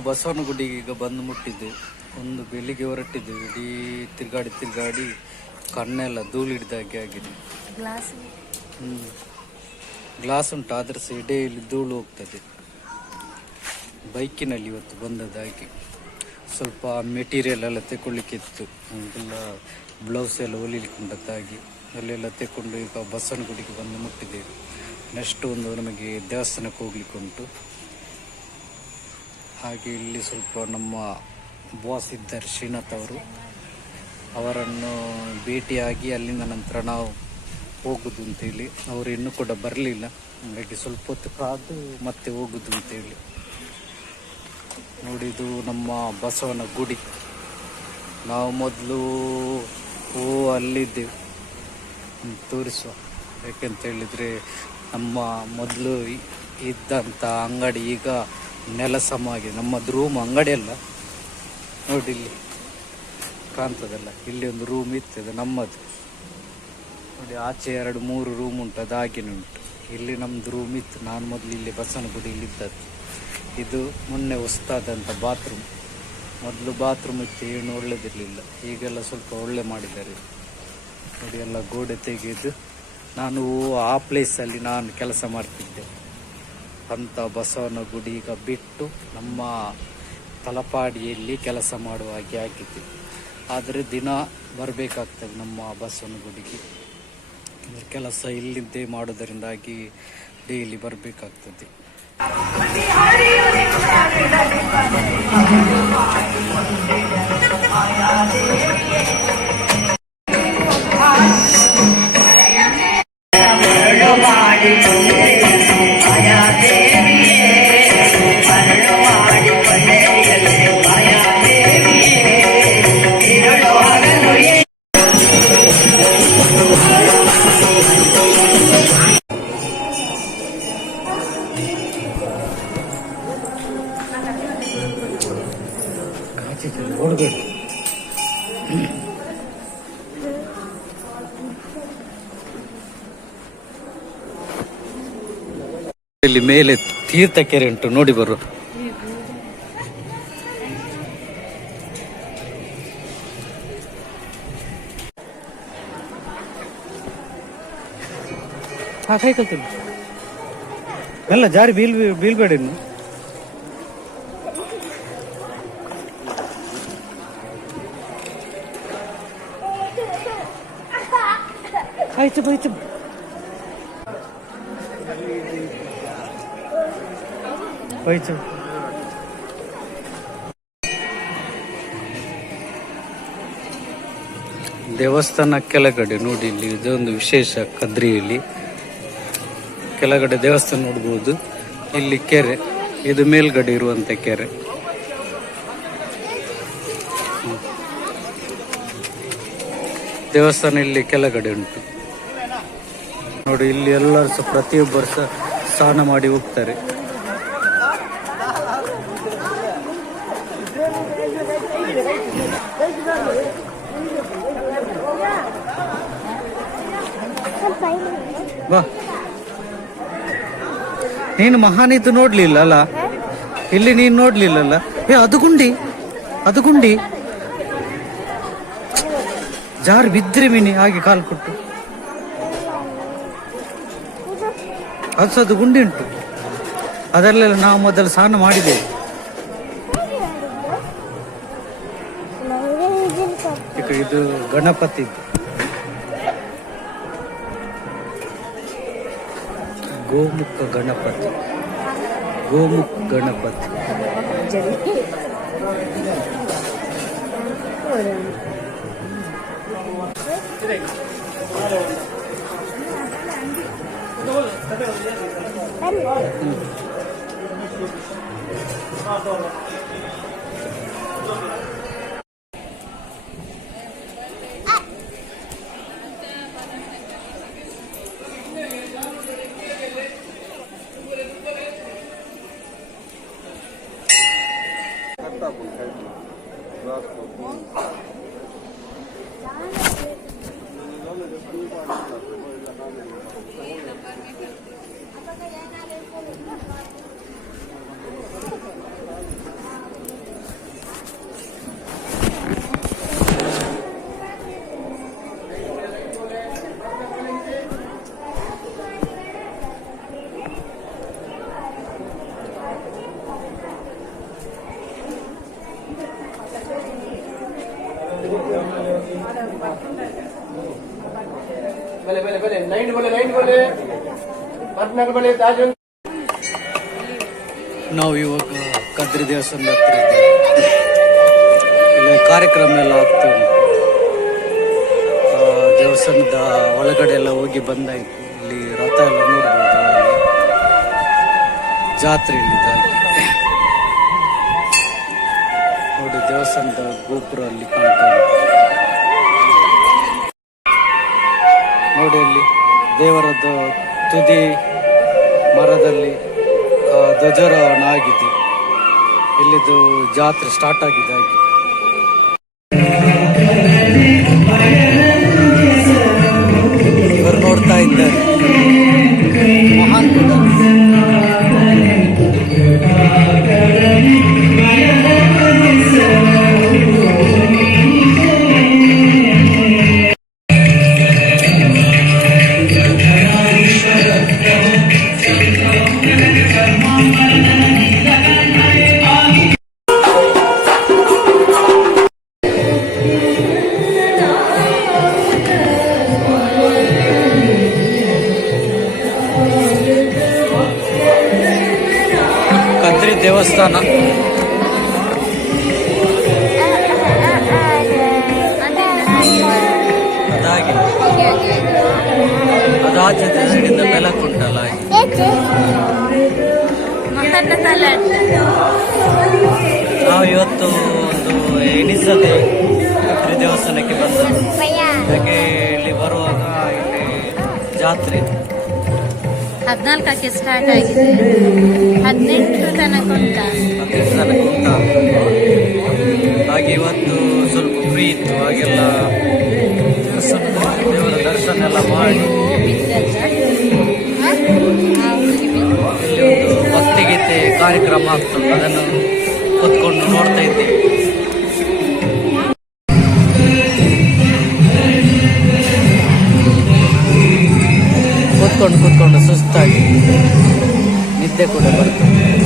ನಾವು ಬಸವನಗುಡಿಗೆ ಈಗ ಬಂದು ಮುಟ್ಟಿದ್ದು. ಒಂದು ಬೆಳಿಗ್ಗೆ ಹೊರಟಿದ್ದೆವು ಇಡೀ ತಿರುಗಾಡಿ ತಿರುಗಾಡಿ ಕಣ್ಣೆಲ್ಲ ಧೂಳು ಹಿಡಿದಾಗೆ ಆಗಿದೆ ಗ್ಲಾಸ್ ಹ್ಮ್. ಗ್ಲಾಸ್ ಉಂಟು ಆದ್ರೆ ಸಹ ಇಡೀ ಇಲ್ಲಿ ಧೂಳು ಹೋಗ್ತದೆ. ಬೈಕಿನಲ್ಲಿ ಇವತ್ತು ಬಂದದ್ದಾಗಿ ಸ್ವಲ್ಪ ಮೆಟೀರಿಯಲ್ ಎಲ್ಲ ತೆಗೊಳ್ಳಿಕ್ಕಿತ್ತು ನಮಗೆಲ್ಲ ಬ್ಲೌಸ್ ಎಲ್ಲ ಹೊಲಿಲಿಕ್ಕೆ ಉಂಟದ್ದಾಗಿ ಅಲ್ಲೆಲ್ಲ ತೆಕೊಂಡು ಈಗ ಬಸವನಗುಡಿಗೆ ಬಂದು ಮುಟ್ಟಿದ್ದೇವೆ. ನೆಕ್ಸ್ಟ್ ಒಂದು ನಮಗೆ ದೇವಸ್ಥಾನಕ್ಕೆ ಹೋಗ್ಲಿಕ್ಕೆ ಉಂಟು. ಹಾಗೆ ಇಲ್ಲಿ ಸ್ವಲ್ಪ ನಮ್ಮ ಬಾಸ್ ಇದ್ದಾರೆ ಶ್ರೀನಾಥ್ ಅವರು. ಅವರನ್ನು ಭೇಟಿಯಾಗಿ ಅಲ್ಲಿಂದ ನಂತರ ನಾವು ಹೋಗುದು ಅಂತೇಳಿ. ಅವರು ಇನ್ನೂ ಕೂಡ ಬರಲಿಲ್ಲ. ಹಾಗಾಗಿ ಸ್ವಲ್ಪ ಹೊತ್ತು ಕಾದು ಮತ್ತೆ ಹೋಗುದು ಅಂತೇಳಿ. ನೋಡಿದು ನಮ್ಮ ಬಸವನ ಗುಡಿ. ನಾವು ಮೊದಲು ಓ, ಅಲ್ಲಿದ್ದೆವು. ತೋರಿಸುವ. ಯಾಕೆಂತ ಹೇಳಿದರೆ ನಮ್ಮ ಮೊದಲು ಇದ್ದಂಥ ಅಂಗಡಿ ಈಗ ನೆಲಸಮ ಸಮವಾಗಿದೆ ನಮ್ಮದು ರೂಮ್ ಅಂಗಡಿ ಅಲ್ಲ ನೋಡಿ ಇಲ್ಲಿ ಕಾಣ್ತದಲ್ಲ ಇಲ್ಲಿ ಒಂದು ರೂಮ್ ಇರ್ತದೆ ನಮ್ಮದು. ನೋಡಿ ಆಚೆ ಎರಡು, ಮೂರು ರೂಮ್ ಉಂಟು, ಅದು ಹಾಗೇನೆ ಉಂಟು. ಇಲ್ಲಿ ನಮ್ದು ರೂಮ್ ಇತ್ತು, ನಾನು ಮೊದಲು ಇಲ್ಲಿ ಬಸವನಗುಡಿ ಇದ್ದದ್ದು ಇದು ಮೊನ್ನೆ ಹೊಸ್ತಾದಂಥ ಬಾತ್ರೂಮ್ ಮೊದಲು ಬಾತ್ರೂಮ್ ಇತ್ತು, ಏನು ಒಳ್ಳೇದಿರಲಿಲ್ಲ. ಈಗೆಲ್ಲ ಸ್ವಲ್ಪ ಒಳ್ಳೆ ಮಾಡಿದ್ದಾರೆ. ನೋಡಿ, ಎಲ್ಲ ಗೋಡೆ ತೆಗೆದು ನಾನು ಆ ಪ್ಲೇಸಲ್ಲಿ ನಾನು ಕೆಲಸ ಮಾಡ್ತಿದ್ದೆ. ಅಂಥ ಬಸವನ ಗುಡಿ ಈಗ ಬಿಟ್ಟು ನಮ್ಮ ತಲಪಾಡಿಯಲ್ಲಿ ಕೆಲಸ ಮಾಡುವ ಹಾಗೆ ಆಗಿದೆ. ಆದರೆ ದಿನ ಬರಬೇಕಾಗ್ತದೆ ನಮ್ಮ ಬಸವನ ಗುಡಿಗೆ. ಅಂದರೆ ಕೆಲಸ ಇಲ್ಲಿದ್ದೇ ಮಾಡೋದರಿಂದಾಗಿ ಡೈಲಿ ಬರಬೇಕಾಗ್ತದೆ. ಇಲ್ಲಿ ಮೇಲೆ ತೀರ್ಥ ಕೆರೆ ಉಂಟು, ನೋಡಿ ಬರು. ಹಾ, ಕೈ ಕಲ್ತೀನಿ. ಎಲ್ಲ ಜಾರಿ ಬೀಳ್ ಬೀಳ್ಬೇಡಿ ಇನ್ನು. ಆಯ್ತು ಆಯ್ತು. ದೇವಸ್ಥಾನ ಕೆಳಗಡೆ ನೋಡಿ, ಇಲ್ಲಿ ಇದೊಂದು ವಿಶೇಷ ಕದ್ರಿಯಲ್ಲಿ ಕೆಳಗಡೆ ದೇವಸ್ಥಾನ ನೋಡ್ಬೋದು. ಇಲ್ಲಿ ಕೆರೆ, ಇದು ಮೇಲ್ಗಡೆ ಇರುವಂತ ಕೆರೆ. ದೇವಸ್ಥಾನ ಇಲ್ಲಿ ಕೆಳಗಡೆ ಉಂಟು. ನೋಡಿ, ಇಲ್ಲಿ ಎಲ್ಲರೂ ಸಹ ಪ್ರತಿಯೊಬ್ಬರು ಸಹ ಸ್ನಾನ ಮಾಡಿ ಹೋಗ್ತಾರೆ. ಬಾ. ನೀನು ಮಹಾನಿದ್ದು ನೋಡ್ಲಿಲ್ಲ ಅಲ್ಲ ಇಲ್ಲಿ ನೀನು ನೋಡ್ಲಿಲ್ಲಲ್ಲ? ಏ, ಅದು ಗುಂಡಿ ಅದು ಗುಂಡಿ. ಜಾರು ಬಿದ್ರಿ ಮೀನಿ, ಹಾಗೆ ಕಾಲು ಕೊಟ್ಟು. ಹಸದು ಗುಂಡಿ ಉಂಟು ಅದರಲ್ಲೆಲ್ಲ ನಾವು ಮೊದಲು ಸ್ನಾನ ಮಾಡಿದ್ದೇವೆ ಇದು ಗಣಪತಿ. ಗೋಮುಖ ಗಣಪತಿ. ಗೋಮುಖ ಗಣಪತಿ. 嗯。ಬಲೆ ಬಲೆ ಬಲೆ. ನೈಟ್ ಬಲೆ ನೈಟ್ ಬಲೆ. ಹದಿನಾಲ್ಕು ಬಲೆ ತಾಜ್ ನಾವು ಇವಾಗ ಕದ್ರಿ ದೇವಸ್ಥಾನ ಹತ್ರ ಇಲ್ಲಿ ಕಾರ್ಯಕ್ರಮ ಎಲ್ಲ ಆಗ್ತಾ ದೇವಸ್ಥಾನದ ಒಳಗಡೆ ಎಲ್ಲ ಹೋಗಿ ಬಂದಾಯ್ತು. ಇಲ್ಲಿ ರಥ ಎಲ್ಲ ನೋಡ್ಬೋದು. ಜಾತ್ರೆ ಇಲ್ಲಿದ್ದಾಗಿ ನೋಡಿ, ದೇವಸ್ಥಾನದ ಗೋಪುರ ಅಲ್ಲಿ ಕಾಣ್ತಾ ನೋಡಿ ಅಲ್ಲಿ ದೇವರದ್ದು ತುದಿ ಮರದಲ್ಲಿ ಧ್ವಜಾರೋಹಣ ಆಗಿದೆ. ಇಲ್ಲಿದ್ದು ಜಾತ್ರೆ ಸ್ಟಾರ್ಟ್ ಆಗಿದೆ ಹಾಗೆ. ಕದ್ರಿ ದೇವಸ್ಥಾನ. ಅದಾಗಿ. ಅದಾಚೆ ಸೈಡಿಂದ ಬೆಳಕುಂಟಲ್ಲ ಹಾಗೆ ನಾವು ಇವತ್ತು ಒಂದು ಎಣಿಸದೆ ದೇವಸ್ಥಾನಕ್ಕೆ ಬಂದ ಇಲ್ಲಿ ಬರುವಾಗ ಇಲ್ಲಿ ಜಾತ್ರೆ. ಹದಿನಾಲ್ಕಕ್ಕೆ ಸ್ಟಾರ್ಟ್ ಆಗಿದೆ. ಹದಿನೆಂಟು ತನಕ ಉಂಟಾ? ಹಾಗೆ ಇವತ್ತು ಸ್ವಲ್ಪ ಫ್ರೀ ಇತ್ತು. ಹಾಗೆಲ್ಲ ದೇವಸ್ಥಾನದ ದೇವರ ದರ್ಶನ ಎಲ್ಲ ಮಾಡಿ. ಭಕ್ತಿಗೀತೆ ಕಾರ್ಯಕ್ರಮ ಆಗ್ತದೆ. ಅದನ್ನು ಕೂತ್ಕೊಂಡು ನೋಡ್ತಾ ಇದ್ದೀವಿ. ಆಗ್ತಾ ಇದೆ ನಿದ್ದೆ ಕೂಡ ಬರ್ತದೆ